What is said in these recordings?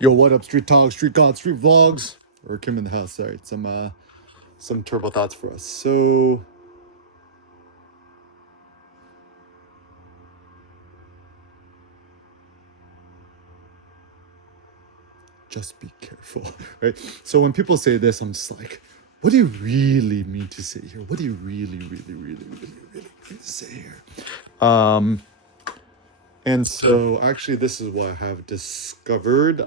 Yo, what up, Street Talk, Street God, Street Vlogs? Or Kim in the house. Sorry, some turbo thoughts for us. So just be careful, right? So when people say this, I'm just like, what do you really mean to say here? What do you really mean to say here? And so actually, this is what I have discovered.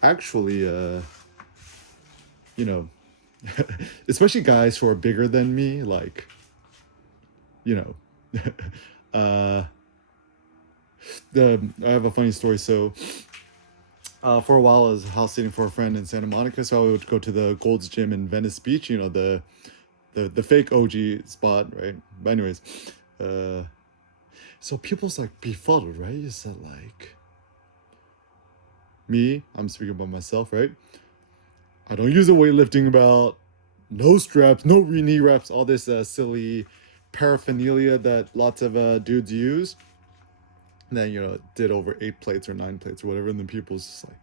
Actually, you know, especially guys who are bigger than me, like, you know, uh, I have a funny story. So for a while, I was house sitting for a friend in Santa Monica, so I would go to the Gold's Gym in Venice Beach. You know, the fake OG spot, right? But anyways, uh, so people's like befuddled, right? Is that like me? I'm speaking about myself, right? I don't use a weightlifting belt, no straps, no knee reps, all this silly paraphernalia that lots of dudes use. And then did over 8 plates or 9 plates or whatever, and then people's just like,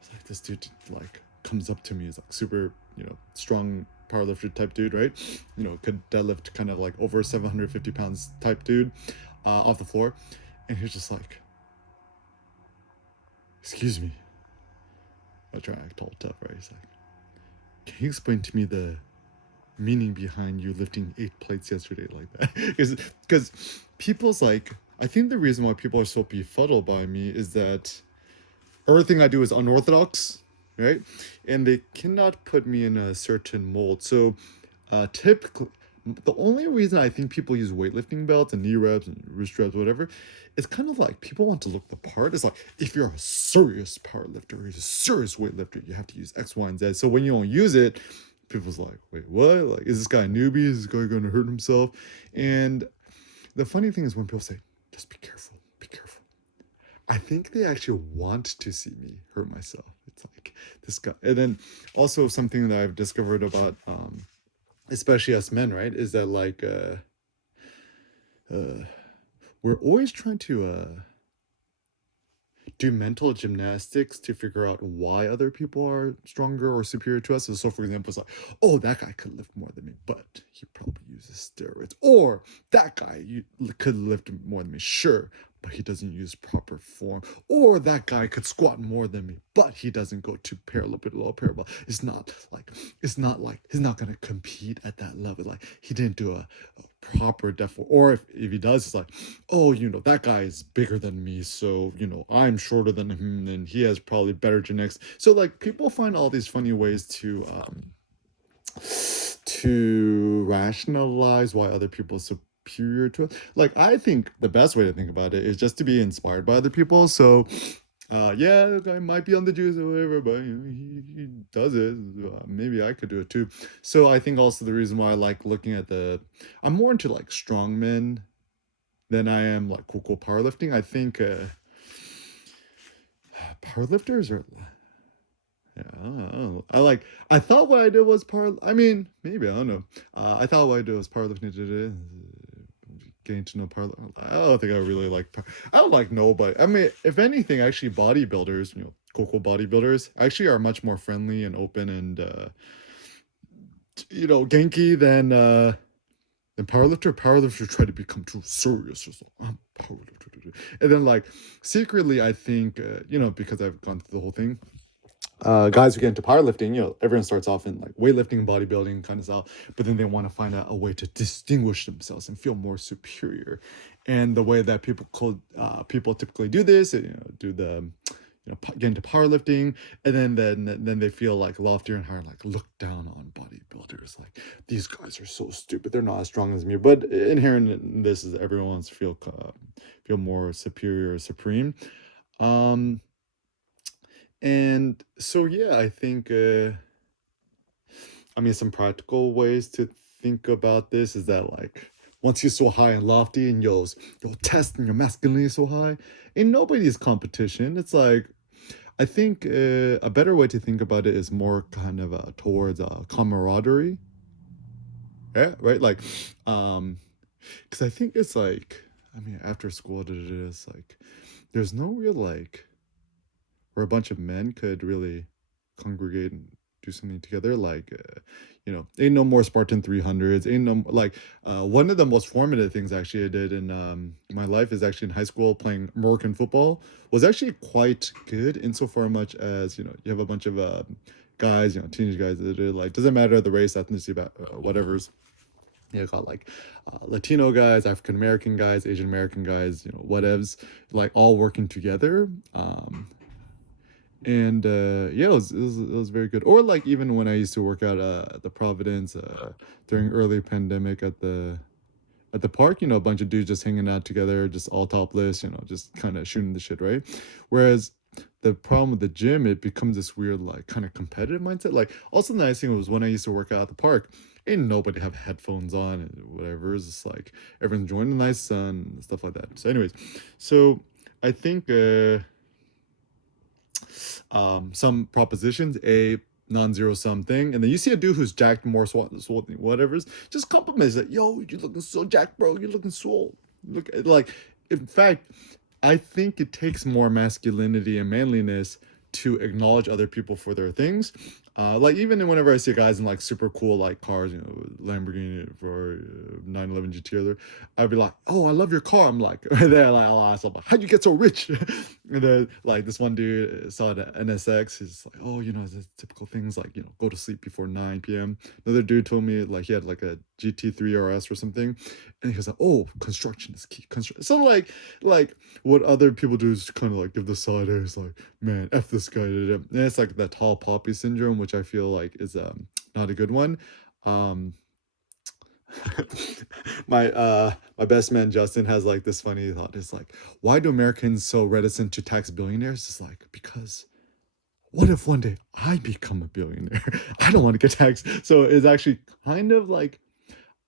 it's like this dude like comes up to me, is like super strong powerlifter type dude, right? Could deadlift kind of like over 750 pounds type dude off the floor, and he's just like, excuse me. I try to act all tough, right? He's like, can you explain to me the meaning behind you lifting 8 plates yesterday like that? Because people's like, I think the reason why people are so befuddled by me is that everything I do is unorthodox, right? And they cannot put me in a certain mold. So typically, the only reason I think people use weightlifting belts and knee reps and wrist reps, whatever, it's kind of like people want to look the part. It's like, if you're a serious power lifter, you're a serious weightlifter, you have to use X, Y, and Z. So when you don't use it, people's like, wait, what? Like, is this guy a newbie? Is this guy going to hurt himself? And the funny thing is when people say, just be careful, be careful, I think they actually want to see me hurt myself. It's like this guy. And then also something that I've discovered about especially us men, right, is that like uh we're always trying to do mental gymnastics to figure out why other people are stronger or superior to us. So for example, it's like, oh, that guy could lift more than me, but he probably uses steroids. Or that guy could lift more than me, sure, but he doesn't use proper form. Or that guy could squat more than me, but he doesn't go to parallel below parallel. It's not like he's not gonna compete at that level. Like he didn't do a proper def. Or if he does, it's like, oh, that guy is bigger than me, so I'm shorter than him, and he has probably better genetics. So like people find all these funny ways to rationalize why other people are superior to us. Like I think the best way to think about it is just to be inspired by other people. So yeah, the guy might be on the juice or whatever, but he does it. Maybe I could do it too. So I think also the reason why I like looking at I'm more into like strong men than I am like cool powerlifting. I think powerlifters are, yeah, I don't know. I thought what I did was I mean, maybe I don't know. I thought what I did was powerlifting today. Getting to know power. I don't think I really like. I don't like nobody. I mean, if anything, actually, bodybuilders, cool bodybuilders, actually are much more friendly and open and genki than powerlifter. Powerlifter try to become too serious. Just like, I'm a powerlifter, and then like secretly, I think because I've gone through the whole thing. Guys who get into powerlifting, everyone starts off in like weightlifting, bodybuilding kind of style, but then they want to find out a way to distinguish themselves and feel more superior. And the way that people typically do this, do the get into powerlifting, and then they feel like loftier and higher, like look down on bodybuilders, like these guys are so stupid, they're not as strong as me. But inherent in this is everyone wants to feel more superior or supreme. Um, and so yeah, I think I mean some practical ways to think about this is that like once you're so high and lofty and your test and your masculinity is so high, and nobody's competition. It's like I think a better way to think about it is more kind of towards camaraderie. Yeah, right. Like, because I think it's like I mean after school it is like there's no real like where a bunch of men could really congregate and do something together. Like, ain't no more Spartan 300s. Ain't no like one of the most formative things actually I did in my life is actually in high school playing American football was actually quite good insofar much as you have a bunch of guys, teenage guys that are like doesn't matter the race, ethnicity, about whatever's got like Latino guys, African American guys, Asian American guys, whatevs, like all working together. And yeah, it was very good. Or like even when I used to work out at the Providence during early pandemic at the park, a bunch of dudes just hanging out together, just all topless, just kind of shooting the shit, right? Whereas the problem with the gym, it becomes this weird, like, kind of competitive mindset. Like, also the nice thing was when I used to work out at the park, ain't nobody have headphones on and whatever. It's just like everyone's enjoying the nice sun and stuff like that. So, anyways, so I think some propositions, a non-zero sum thing, and then you see a dude who's jacked more swole, whatever's just compliments that, yo, you're looking so jacked, bro, you're looking swole, look like, in fact, I think it takes more masculinity and manliness to acknowledge other people for their things. Like even whenever I see guys in like super cool like cars, Lamborghini for 911 GT, or I'd be like, "Oh, I love your car." I'm like, they're like, "I'll ask them, how'd you get so rich?" And then like this one dude saw the NSX. He's like, "Oh, the typical things like go to sleep before 9 p.m." Another dude told me like he had like a GT3 RS or something, and he was like, "Oh, construction is key." Construction. So like what other people do is kind of like give the side eye. It's like, man, F this guy. And it's like that tall poppy syndrome, which I feel like is not a good one. Um my best man Justin has like this funny thought. It's like, why do Americans so reticent to tax billionaires? It's like, because what if one day I become a billionaire? I don't want to get taxed. So it's actually kind of like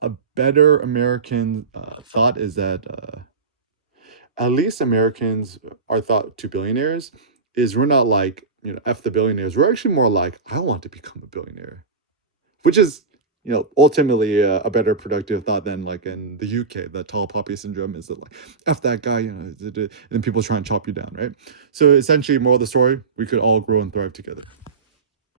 a better American thought is that at least Americans are thought to billionaires is we're not like, F the billionaires. We're actually more like, I want to become a billionaire, which is, ultimately a better productive thought than like in the UK, the tall poppy syndrome is that like, F that guy, and then people try and chop you down, right? So essentially, more of the story, we could all grow and thrive together.